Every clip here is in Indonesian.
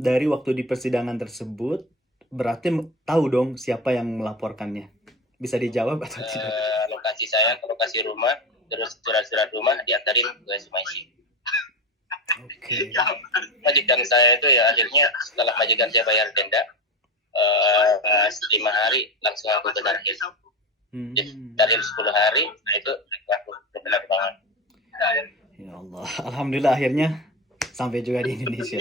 Dari waktu di persidangan tersebut, berarti tahu dong siapa yang melaporkannya. Bisa dijawab atau tidak? Lokasi saya ke lokasi rumah, terus surat-surat rumah diantarin ke Sumaisi. Oke. Majikan saya itu ya akhirnya setelah majikan saya bayar denda 5 hari langsung aku benarin. Dari 10 hari, nah itu aku penerbangan. Ya Allah, alhamdulillah akhirnya sampai juga di Indonesia.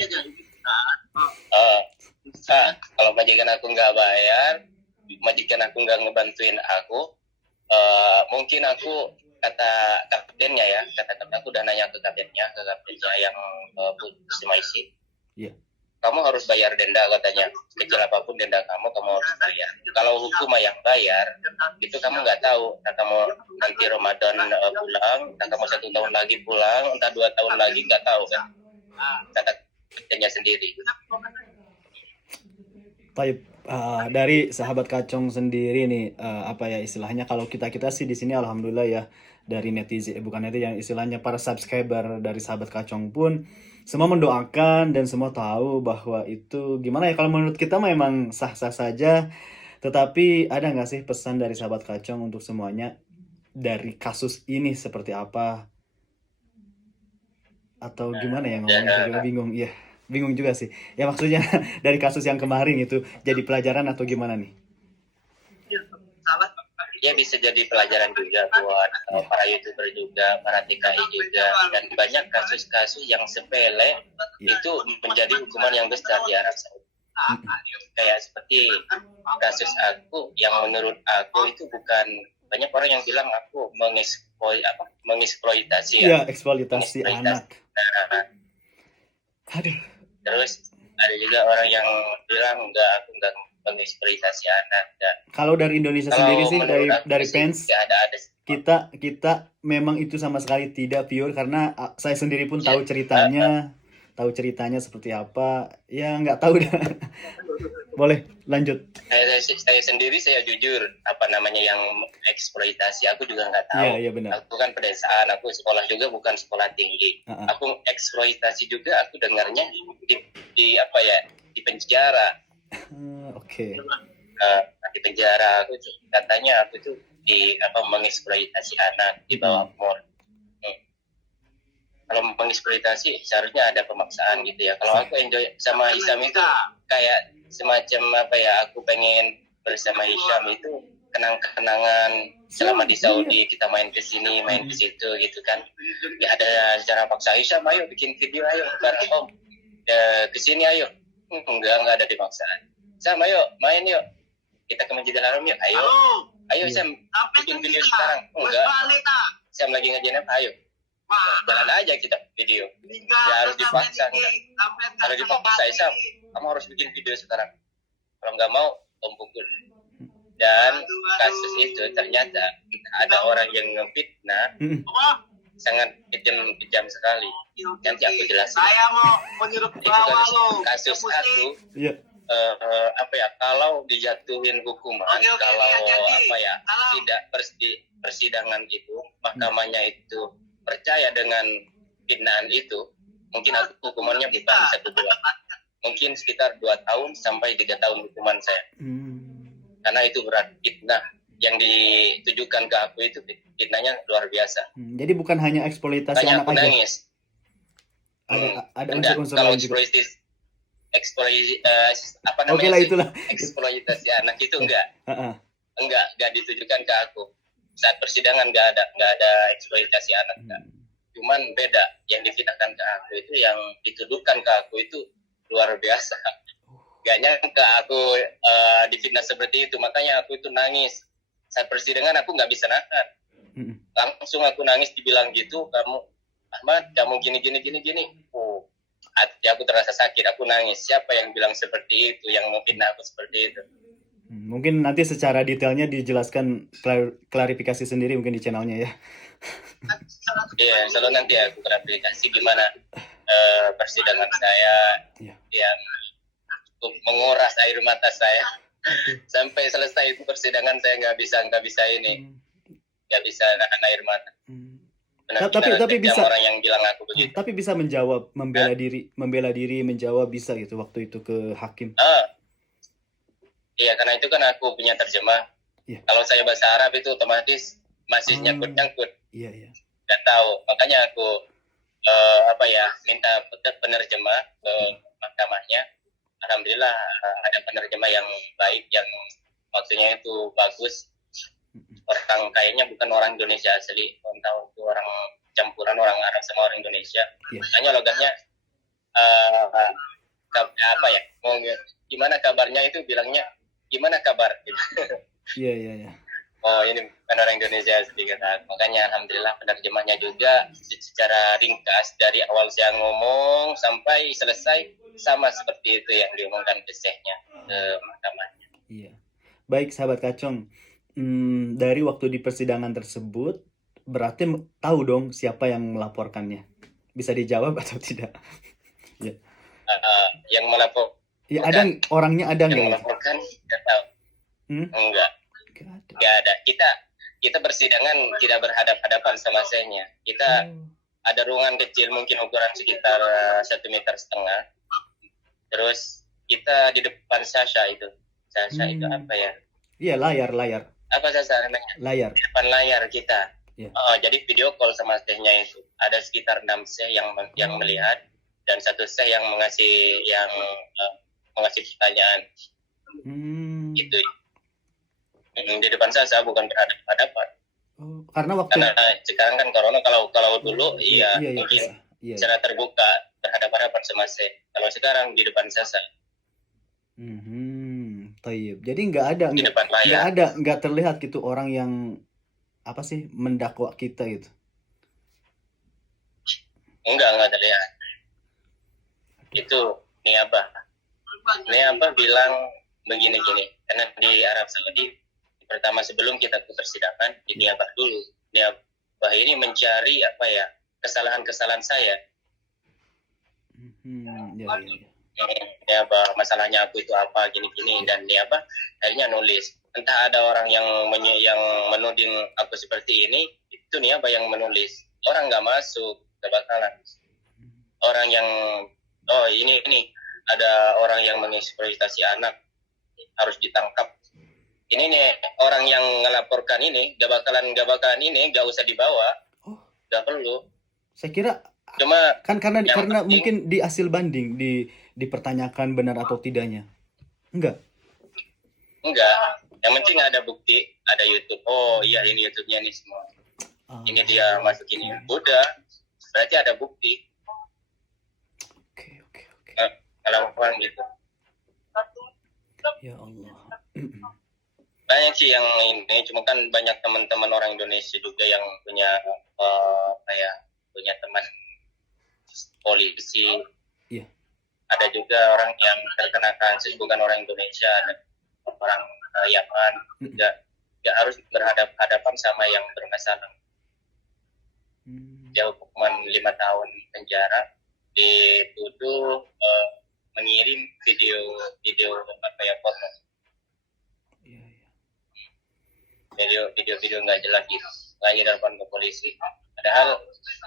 Kalau majikan aku nggak bayar, majikan aku nggak ngebantuin aku, mungkin aku kata kaptennya aku udah nanya ke kaptennya yang Sumaisi. Iya. Kamu harus bayar denda katanya, kecil apapun denda kamu harus bayar. Kalau hukum yang bayar, itu kamu nggak tahu. Entah kamu nanti Ramadan pulang, entah kamu 1 tahun lagi pulang, entah 2 tahun lagi nggak tahu kan. Kata kaptennya sendiri. Taib, dari sahabat Kacong sendiri nih, apa ya istilahnya, kalau kita sih di sini alhamdulillah ya, dari netizen, bukan netizen, yang istilahnya para subscriber dari sahabat Kacong pun semua mendoakan dan semua tahu bahwa itu gimana ya, kalau menurut kita memang sah-sah saja, tetapi ada nggak sih pesan dari sahabat Kacong untuk semuanya dari kasus ini seperti apa, atau gimana ya ngomongnya, saya juga bingung. Iya, bingung juga sih ya, maksudnya dari kasus yang kemarin itu jadi pelajaran atau gimana nih? Ya bisa jadi pelajaran juga buat para YouTuber juga, para TKI juga, dan banyak kasus-kasus yang sepele itu menjadi hukuman yang besar di Arab Saudi. Kayak seperti kasus aku yang menurut aku itu bukan, banyak orang yang bilang aku mengeksploitasi Iya, eksploitasi anak. Aduh. Terus ada juga orang yang bilang aku enggak mengeksploitasi anak. Kalau dari Indonesia sendiri sih, dari fans, kita memang itu sama sekali tidak pure, karena saya sendiri pun tahu ceritanya seperti apa. Ya nggak tahu dah. Boleh lanjut. Saya sendiri, saya jujur, apa namanya yang eksploitasi aku juga nggak tahu. Iya benar. Aku kan pedesaan, aku sekolah juga bukan sekolah tinggi. Aku eksploitasi juga, aku dengarnya di penjara. Oke. Di penjara aku katanya aku tuh mengeksploitasi anak di bawah umur. Kalau mengeksploitasi seharusnya ada pemaksaan gitu ya. Kalau aku enjoy sama Hisam itu kayak semacam aku pengen bersama Hisam itu kenang-kenangan selama di Saudi, kita main ke sini, main ke situ gitu kan. Ya ada secara paksa, Hisam ayo bikin video, ayo bareng Om, ke sini ayo. Enggak ada dipaksaan. Sam ayo main yuk, kita ke Masjidil Haram yuk, ayo Sam bikin video sekarang. Enggak, Sam lagi ngejenap, ayo jalan aja kita video. Ya harus dipaksa. Kalau dipaksa, Sam kamu harus bikin video sekarang, kalau nggak mau Om pukul. Dan kasus itu ternyata ada orang yang ngefitnah, sangat kejam sekali. Nanti aku jelasin. Saya mau menyuruh kasus aku. Kalau dijatuhin hukuman, kalau tidak persidangan itu, mahkamahnya itu percaya dengan fitnah itu, mungkin aku hukumannya bukan 1-2, mungkin sekitar 2 tahun sampai 3 tahun hukuman saya. Karena itu berat, fitnah yang ditujukan ke aku itu fitnahnya luar biasa. Jadi bukan hanya eksploitasi anak aja. Nangis. Ada unsur-unsur lain juga. Eksploitasi anak itu enggak ditujukan ke aku. Saat persidangan enggak ada eksploitasi anak, enggak. Cuman beda, yang difitnahkan ke aku itu, yang dituduhkan ke aku itu luar biasa. Gak nyangka aku difitnah seperti itu, makanya aku itu nangis. Saat persidangan aku nggak bisa nahan. Langsung aku nangis, dibilang gitu, kamu Ahmad, kamu gini. Hati aku terasa sakit, aku nangis. Siapa yang bilang seperti itu, yang mau fitnah aku seperti itu? Mungkin nanti secara detailnya dijelaskan, klarifikasi sendiri mungkin di channelnya ya. Iya, selalu nanti aku klarifikasi gimana persidangan saya yang cukup menguras air mata saya. Sampai selesai itu persidangan saya nggak bisa nahan air mata. benar-benar Tapi kejam bisa, orang yang bilang aku begitu. tapi bisa menjawab, membela diri, menjawab bisa gitu waktu itu ke hakim. Iya, karena itu kan aku punya terjemah. Iya. Kalau saya bahasa Arab itu otomatis masih nyangkut-nyangkut. Iya, iya. Nggak tahu. Makanya aku minta penerjemah ke mahkamahnya. Alhamdulillah ada penerjemah yang baik, yang maksudnya itu bagus. Orang kayaknya bukan orang Indonesia asli, tahu itu orang campuran orang Arab sama orang Indonesia. Makanya logatnya mau gimana kabarnya itu bilangnya gimana kabar gitu. Iya. Oh, ini bukan orang Indonesia asli kata. Makanya alhamdulillah penerjemahnya juga secara ringkas dari awal saya ngomong sampai selesai sama seperti itu yang diomongkan ke mahkamahnya. Iya. Baik sahabat Kacong, dari waktu di persidangan tersebut berarti tahu dong siapa yang melaporkannya. Bisa dijawab atau tidak? Ya. Yang melapor. Ya, ada orangnya, ada nggak? Yang melaporkan nggak tahu. Enggak ada. Kita persidangan tidak berhadap-hadapan sama sayanya. Kita ada ruangan kecil mungkin ukuran sekitar 1,5 meter. Terus kita di depan Sasha itu. Sasha itu apa ya? Iya, layar. Apa Sasha namanya? Layar. Di depan layar kita. Yeah. Jadi video call sama tehnya itu. Ada sekitar 6 seh yang melihat dan 1 seh yang mengasih pertanyaan. Gitu. Di depan saya bukan berhadapan. Karena sekarang kan corona, kalau dulu mungkin secara terbuka berhadapan sama saya. Kalau sekarang di depan saya. Tayyib. Jadi nggak terlihat gitu orang yang mendakwa kita gitu. Enggak terlihat. Itu niabah bilang begini-gini. Karena di Arab Saudi pertama sebelum kita ke persidangan di niabah dulu. Niabah ini mencari kesalahan-kesalahan saya. Niabah masalahnya aku itu apa gini-gini, dan niabah akhirnya nulis. Entah ada orang yang menuding aku seperti ini, itu niabah yang menulis. Orang nggak masuk, nggak bakalan. Orang yang ini ada orang yang mengeksploitasi anak harus ditangkap. Ini nih orang yang ngelaporkan ini gak bakalan ini, gak usah dibawa, gak perlu. Saya kira cuma karena mungkin di hasil banding dipertanyakan benar atau tidaknya. Enggak. Yang penting ada bukti, ada YouTube. Oh iya, ini YouTube-nya nih semua. Ini dia masuk ini. Udah, berarti ada bukti. Oke. Kalau orang gitu. Ya Allah. Banyak sih yang ini, cuma kan banyak teman-teman orang Indonesia juga yang punya punya teman polisi. Iya. Ada juga orang yang terkena kasus bukan orang Indonesia, ada orang Yaman. Nggak harus berhadapan sama yang bermasalah. Dia hukuman 5 tahun penjara dituduh mengirim video porno. Video nggak jelas gitu, lagi telepon ke polisi, padahal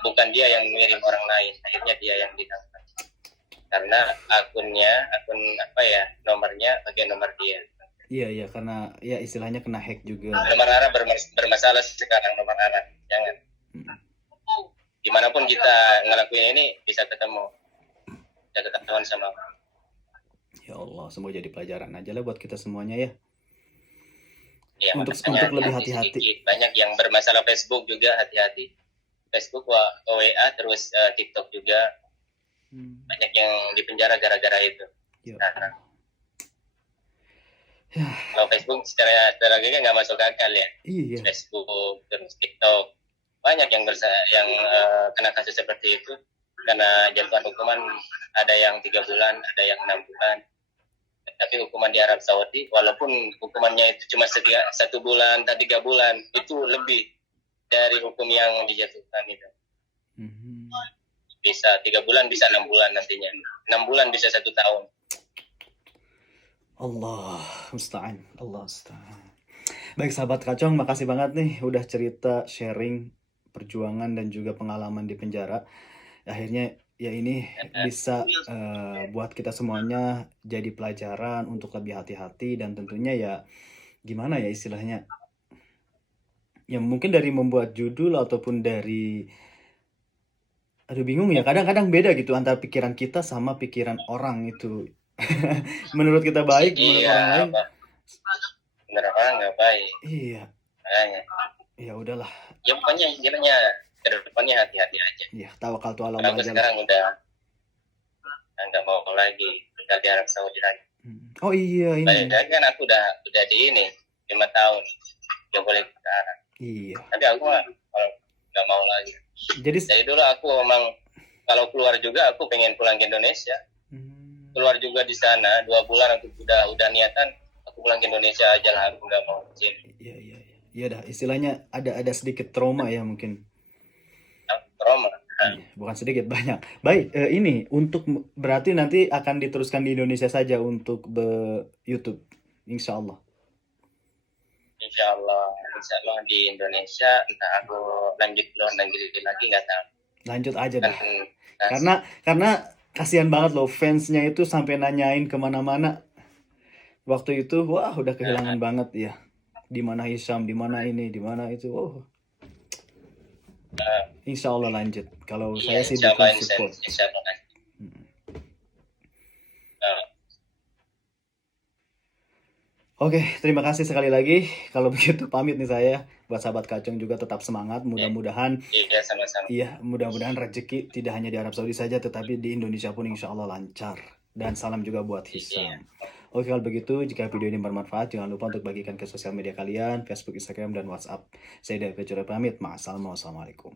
bukan dia yang mengirim, orang lain. Akhirnya dia yang ditangkap karena akun nomornya pakai nomor dia. Iya, karena ya istilahnya kena hack juga. Nomor Arab bermasalah sekarang, nomor Arab jangan. Dimanapun kita ngelakuin ini bisa ketahuan sama. Ya Allah, semoga jadi pelajaran aja lah buat kita semuanya ya. Ya, untuk lebih hati-hati. Banyak yang bermasalah Facebook juga, hati-hati. Facebook, WA, terus TikTok juga. Banyak yang dipenjara gara-gara itu. Sekarang. Kalau Facebook secara nggak masuk akal ya. Iya. Facebook, terus TikTok. Banyak yang kena kasus seperti itu. Karena jatuhan hukuman ada yang 3 bulan, ada yang 6 bulan. Tapi hukuman di Arab Saudi, walaupun hukumannya itu cuma 1 bulan atau 3 bulan, itu lebih dari hukum yang dijatuhkan itu. Bisa 3 bulan, bisa 6 bulan nantinya. 6 bulan bisa 1 tahun. Allah musta'an. Baik sahabat Kacong, makasih banget nih udah cerita sharing perjuangan dan juga pengalaman di penjara. Akhirnya ya ini bisa buat kita semuanya jadi pelajaran untuk lebih hati-hati, dan tentunya ya gimana ya istilahnya, ya mungkin dari membuat judul ataupun dari, aduh bingung ya, kadang-kadang beda gitu antara pikiran kita sama pikiran orang itu. Menurut kita baik, menurut Iya, orang lain apa bener apa nggak baik, iya, makanya ya udahlah, ya pokoknya intinya ke depannya hati-hati aja. ya tawakal tu Allah Aku aja lah. sekarang udah nggak mau lagi tinggal di Arab Saudi lagi. Oh iya Balik ini, lagi kan aku udah di ini 5 tahun nggak boleh ke Arab. iya. Tapi aku mah kalau nggak mau lagi. Jadi Dari dulu aku memang kalau keluar juga aku pengen pulang ke Indonesia. Keluar juga di sana 2 bulan aku udah niatan aku pulang ke Indonesia aja lah, aku nggak mau di sini. iya dah, istilahnya ada sedikit trauma ya mungkin. Trauma. Iya, bukan sedikit, banyak. Baik, ini untuk berarti nanti akan diteruskan di Indonesia saja untuk YouTube, insya Allah. Insya Allah di Indonesia, entah aku lanjut luar negeri lagi nggak tahu. Lanjut aja dah. Kan Karena kasihan banget loh fansnya itu sampai nanyain kemana-mana. Waktu itu wah udah kehilangan banget ya. Di mana Hisham, di mana ini, di mana itu. Oh. Insya Allah lanjut. Kalau saya sih insya Allah, dukung support. insya Allah lanjut. Oke, terima kasih sekali lagi. Kalau begitu pamit nih saya. Buat sahabat Kacung juga tetap semangat. Mudah-mudahan Iya, sama-sama. iya, mudah-mudahan rezeki tidak hanya di Arab Saudi saja, tetapi di Indonesia pun insya Allah lancar. Dan salam juga buat Hisham. Oke, kalau begitu, jika video ini bermanfaat, jangan lupa untuk bagikan ke sosial media kalian, Facebook, Instagram, dan WhatsApp. Saya David Jure pamit. Assalamualaikum.